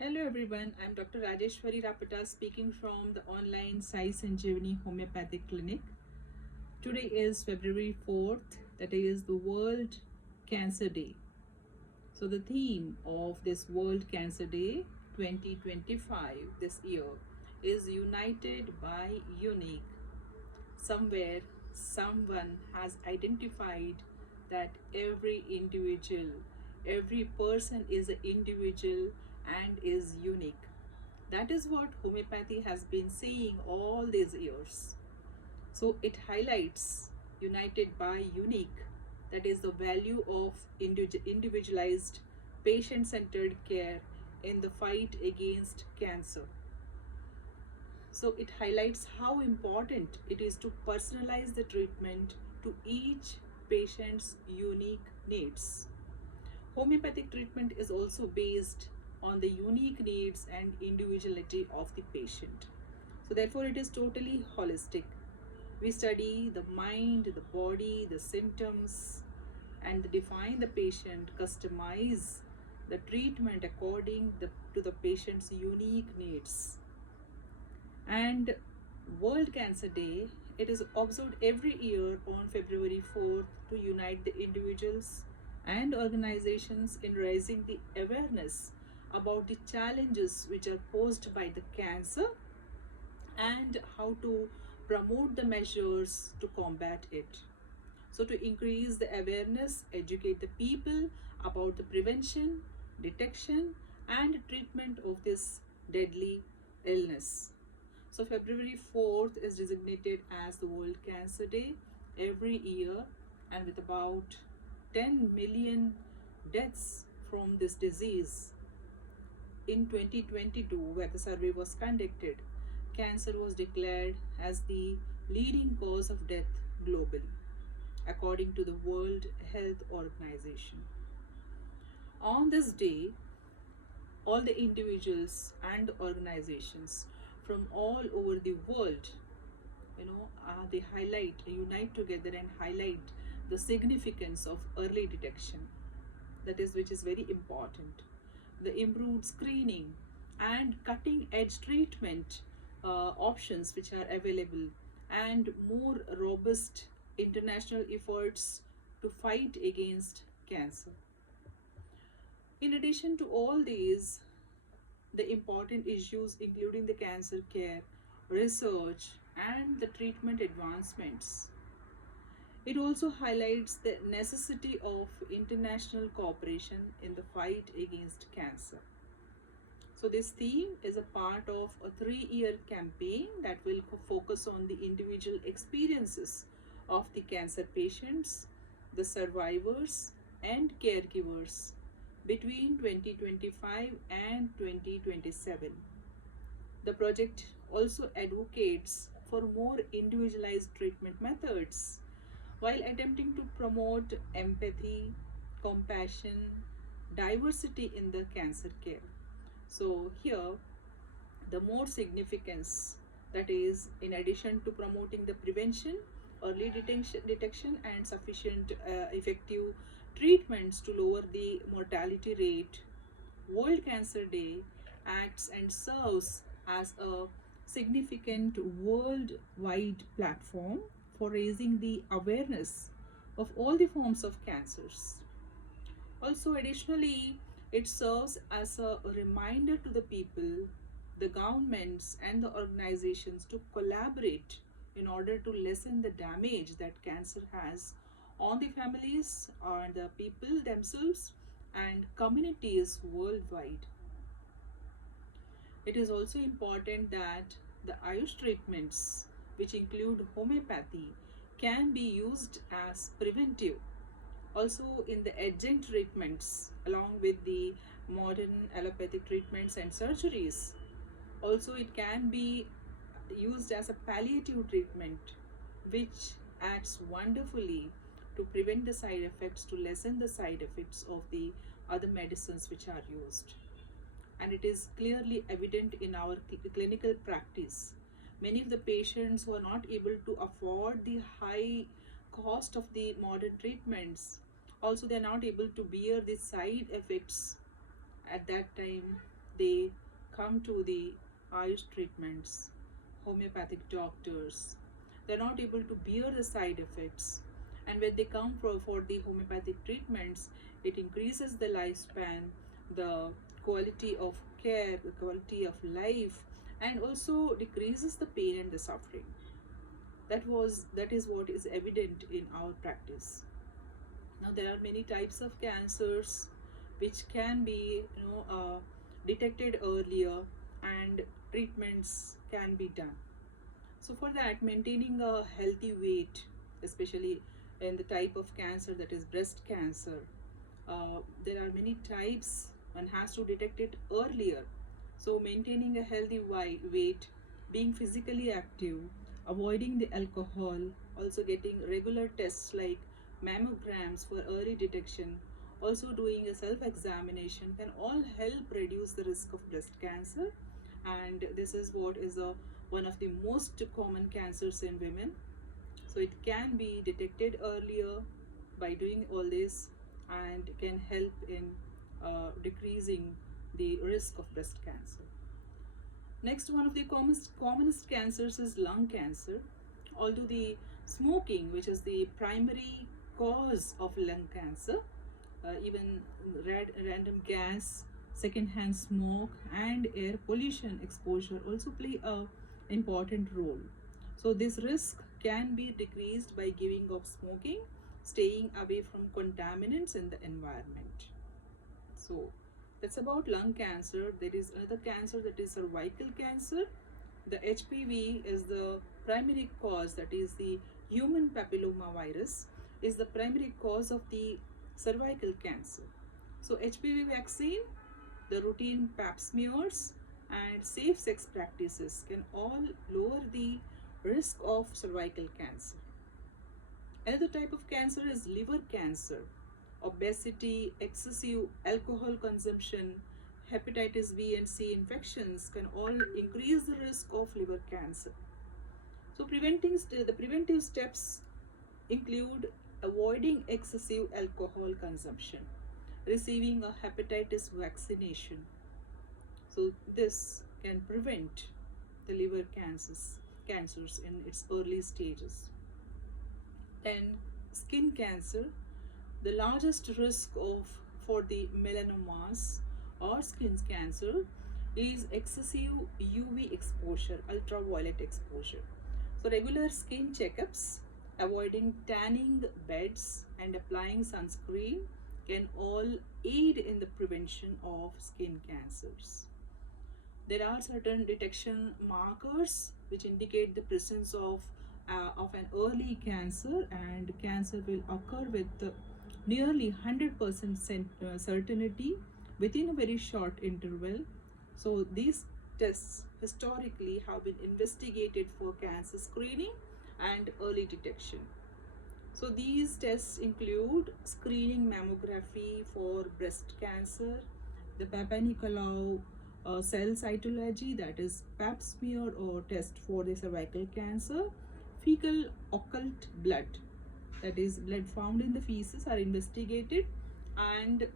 Hello everyone, I'm Dr. Rajeshwari Rapata speaking from the online Sai Sanjeevani Homeopathic Clinic. Today is February 4th, that is the World Cancer Day. So the theme of this World Cancer Day 2025 this year is United by Unique. Somewhere, someone has identified that every individual, every person is an individual and is unique. That is what homeopathy has been saying all these years. So it highlights united by unique, that is the value of individualized, patient centered care in the fight against cancer. So it highlights how important it is to personalize the treatment to each patient's unique needs. Homeopathic treatment is also based on the unique needs and individuality of the patient. So, therefore, it is totally holistic. We study the mind, the body, the symptoms, and define the patient, customize the treatment according to the patient's unique needs. And World Cancer Day, it is observed every year on February 4th to unite the individuals and organizations in raising the awareness about the challenges which are posed by the cancer and how to promote the measures to combat it. So, to increase the awareness, educate the people about the prevention, detection, and treatment of this deadly illness. So, February 4th is designated as the World Cancer Day every year, and with about 10 million deaths from this disease in 2022, where the survey was conducted, cancer was declared as the leading cause of death globally, according to the World Health Organization. On this day, all the individuals and organizations from all over the world, they unite together and highlight the significance of early detection. That is, which is very important. The improved screening and cutting edge treatment options which are available, and more robust international efforts to fight against cancer. In addition to all these, the important issues including the cancer care, research, and the treatment advancements. It also highlights the necessity of international cooperation in the fight against cancer. So, this theme is a part of a 3-year campaign that will focus on the individual experiences of the cancer patients, the survivors, and caregivers between 2025 and 2027. The project also advocates for more individualized treatment methods while attempting to promote empathy, compassion, diversity in the cancer care. So, here the more significance, that is, in addition to promoting the prevention, early detection and sufficient effective treatments to lower the mortality rate, World Cancer Day acts and serves as a significant worldwide platform for raising the awareness of all the forms of cancers. Also, additionally, it serves as a reminder to the people, the governments, and the organizations to collaborate in order to lessen the damage that cancer has on the families, on the people themselves, and communities worldwide. It is also important that the Ayush treatments, which include homeopathy, can be used as preventive, also in the adjunct treatments along with the modern allopathic treatments and surgeries. Also, it can be used as a palliative treatment, which acts wonderfully to prevent the side effects, to lessen the side effects of the other medicines which are used. And it is clearly evident in our clinical practice. Many of the patients who are not able to afford the high cost of the modern treatments, also they are not able to bear the side effects at that time, they come to the Ayush treatments, homeopathic doctors, they're not able to bear the side effects. And when they come for the homeopathic treatments, it increases the lifespan, the quality of care, the quality of life, and also decreases the pain and the suffering. That is what is evident in our practice. Now there are many types of cancers which can be detected earlier, and treatments can be done. So for that, maintaining a healthy weight, especially in the type of cancer that is breast cancer, there are many types. One has to detect it earlier. So maintaining a healthy weight, being physically active, avoiding the alcohol, also getting regular tests like mammograms for early detection, also doing a self-examination can all help reduce the risk of breast cancer. And this is what is one of the most common cancers in women. So it can be detected earlier by doing all this, and can help in decreasing the risk of breast cancer. Next, one of the commonest cancers is lung cancer. Although the smoking, which is the primary cause of lung cancer, even random gas, secondhand smoke, and air pollution exposure also play a important role. So this risk can be decreased by giving up smoking, staying away from contaminants in the environment. So that's about lung cancer. There is another cancer, that is cervical cancer. The HPV is the primary cause, that is the human papilloma virus, is the primary cause of the cervical cancer. So HPV vaccine, the routine pap smears, and safe sex practices can all lower the risk of cervical cancer. Another type of cancer is liver cancer. Obesity, excessive alcohol consumption, hepatitis B and C infections can all increase the risk of liver cancer. So the preventive steps include avoiding excessive alcohol consumption, receiving a hepatitis vaccination. So this can prevent the liver cancers in its early stages. Then skin cancer, the largest risk of for the melanomas or skin cancer is excessive UV exposure, ultraviolet exposure. So regular skin checkups, avoiding tanning beds, and applying sunscreen can all aid in the prevention of skin cancers. There are certain detection markers which indicate the presence of an early cancer, and cancer will occur with nearly 100% certainty within a very short interval. So these tests historically have been investigated for cancer screening and early detection. So these tests include screening mammography for breast cancer, the Papa Nicolau cell cytology, that is pap smear or test for the cervical cancer, fecal occult blood, that is blood found in the feces, are investigated, and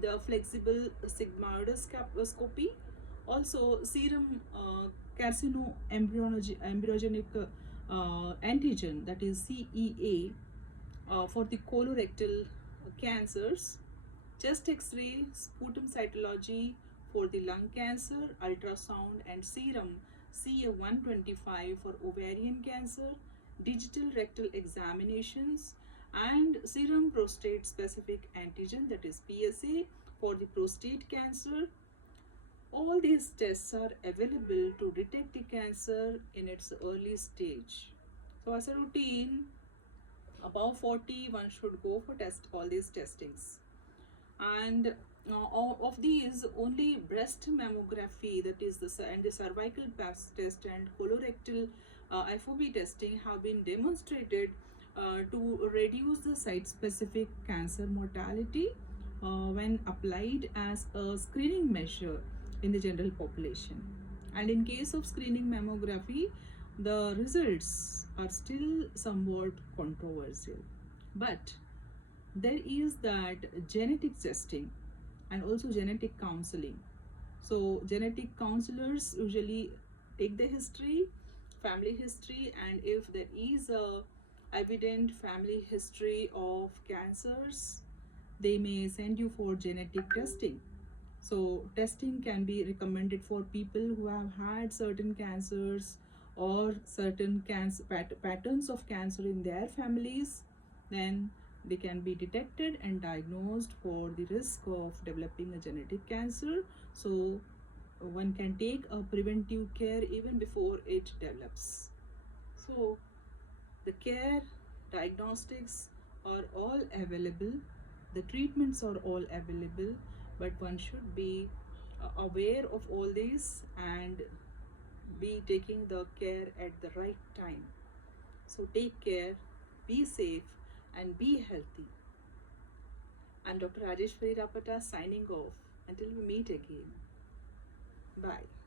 the flexible sigmoidoscopy, also serum carcinoembryogenic antigen, that is CEA, for the colorectal cancers, chest x-ray, sputum cytology for the lung cancer, ultrasound, and serum CA125 for ovarian cancer, digital rectal examinations, and serum prostate specific antigen, that is PSA, for the prostate cancer. All these tests are available to detect the cancer in its early stage. So as a routine, above 40 one should go for test all these testings. And of these, only breast mammography, that is the cervical pap test and colorectal FOB testing have been demonstrated to reduce the site specific cancer mortality when applied as a screening measure in the general population. And in case of screening mammography, the results are still somewhat controversial. But there is that genetic testing and also genetic counseling. So genetic counselors usually take the history, family history, and if there is a evident family history of cancers, they may send you for genetic testing. So testing can be recommended for people who have had certain cancers or certain patterns of cancer in their families. Then they can be detected and diagnosed for the risk of developing a genetic cancer. So one can take a preventive care even before it develops. So the care, diagnostics are all available, the treatments are all available, but one should be aware of all this and be taking the care at the right time. So take care, be safe, and be healthy. I'm Dr. Rajeshwari Rapata signing off. Until we meet again. Bye.